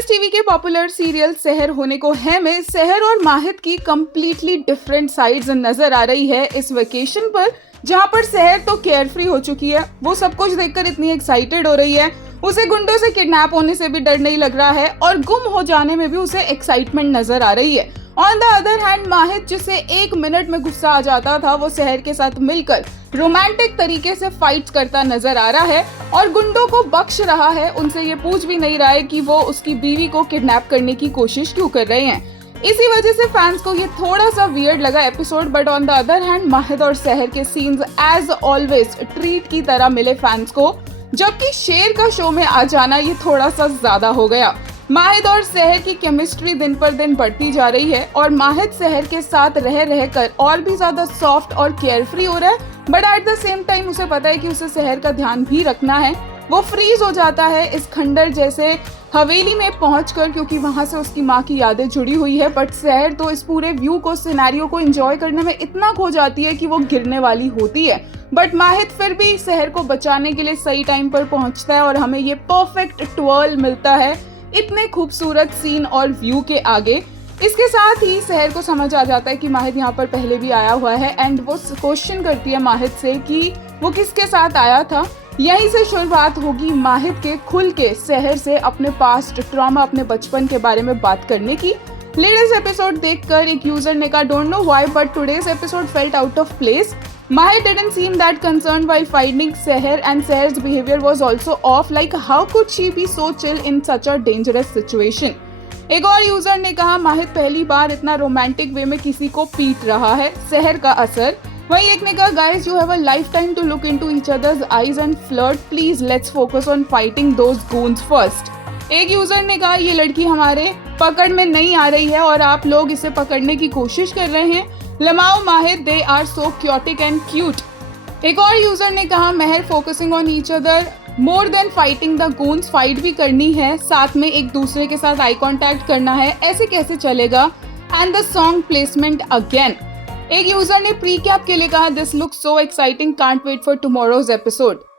Yes TV के popular serial सहर होने को है में सहर और माहिद की कंप्लीटली डिफरेंट साइड्स नजर आ रही है इस वेकेशन पर, जहां पर सहर तो केयरफ्री हो चुकी है। वो सब कुछ देखकर इतनी एक्साइटेड हो रही है, उसे गुंडों से किडनैप होने से भी डर नहीं लग रहा है और गुम हो जाने में भी उसे एक्साइटमेंट नजर आ रही है। ऑन द अदर हैंड माहिद, जिसे 1 मिनट में गुस्सा आ जाता था, वो सहर के साथ मिलकर रोमांटिक तरीके से फाइट करता नजर आ रहा है और गुंडों को बख्श रहा है। उनसे ये पूछ भी नहीं रहा है कि वो उसकी बीवी को किडनैप करने की कोशिश क्यों कर रहे हैं। इसी वजह से फैंस को ये थोड़ा सा वियर्ड लगा episode, but on the other hand Mahid और सहर के सीन्स एज ऑलवेज ट्रीट की तरह मिले फैंस को, जबकि शेर का शो में आ जाना ये थोड़ा सा ज्यादा हो गया। माहिद और सहर की केमिस्ट्री दिन पर दिन बढ़ती जा रही है और माहिद सहर के साथ रह कर और भी ज्यादा सॉफ्ट और केयरफ्री हो रहा है, but at the same time उसे पता है कि उसे सहर का ध्यान भी रखना है। वो फ्रीज हो जाता है इस खंडर जैसे हवेली में पहुंचकर, क्योंकि वहां से उसकी माँ की यादें जुड़ी हुई है। बट सहर तो इस पूरे व्यू को, सिनेरियो को एंजॉय करने में इतना खो जाती है कि वो गिरने वाली होती है। बट माहिद फिर भी सहर को बचाने के लिए सही टाइम पर पहुंचता है और हमें ये परफेक्ट ट्विर्ल मिलता है इतने खूबसूरत सीन और व्यू के आगे। इसके साथ ही सहर को समझ आ जाता है कि माहिद यहाँ पर पहले भी आया हुआ है एंड वो क्वेश्चन करती है माहिद से कि वो किसके साथ आया था। यहीं से शुरुआत होगी माहिद के खुल के सहर से अपने पास्ट ट्रॉमा, अपने बचपन के बारे में बात करने की। लेटेस्ट एपिसोड देखकर एक यूजर ने कहा, don't know why but today's episode felt out of place. Mahid didn't seem that concerned while finding Seher, and Seher's behavior was also off. Like, how could she be so chill in such a dangerous situation? एक और user ने कहा, माहिद पहली बार इतना romantic way में किसी को पीट रहा है, सहर का असर। वहीं एक ने कहा, guys you have a lifetime to look into each other's eyes and flirt. Please let's focus on fighting those goons first. एक यूजर ने कहा, ये लड़की हमारे पकड़ में नहीं आ रही है और आप लोग इसे पकड़ने की कोशिश कर रहे हैं। Lmao Mahid, they are so cutic and cute. एक और यूजर ने कहा, Mahar focusing on each other more than fighting the goons. Fight भी करनी है, साथ में एक दूसरे के साथ आई कॉन्टैक्ट करना है, ऐसे कैसे चलेगा? And the song placement again. एक यूजर ने प्री कैप के लिए कहा, this looks so exciting, can't wait for tomorrow's episode.